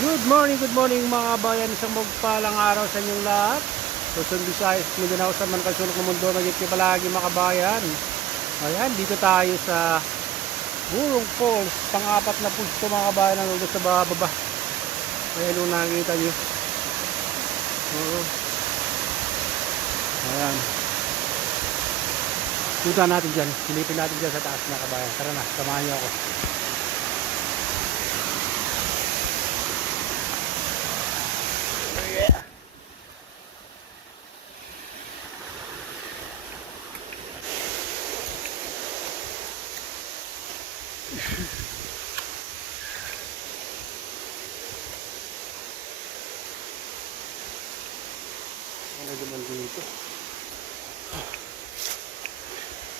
Good morning mga bayan. Isang magpalang araw sa inyong lahat. Luzon, Visayas, Mindanao sa man kasulok ng mundo. Magit kayo palagi mga kabayan. Ayan, dito tayo sa Burong Falls. Pang-apat na pulso mga kabayan ang lugar sa baba. Ayan yung nakikita nyo. Oo. Ayan. Punta natin dyan. Silipin natin dyan sa taas mga kabayan. Tara na, samahan nyo ako.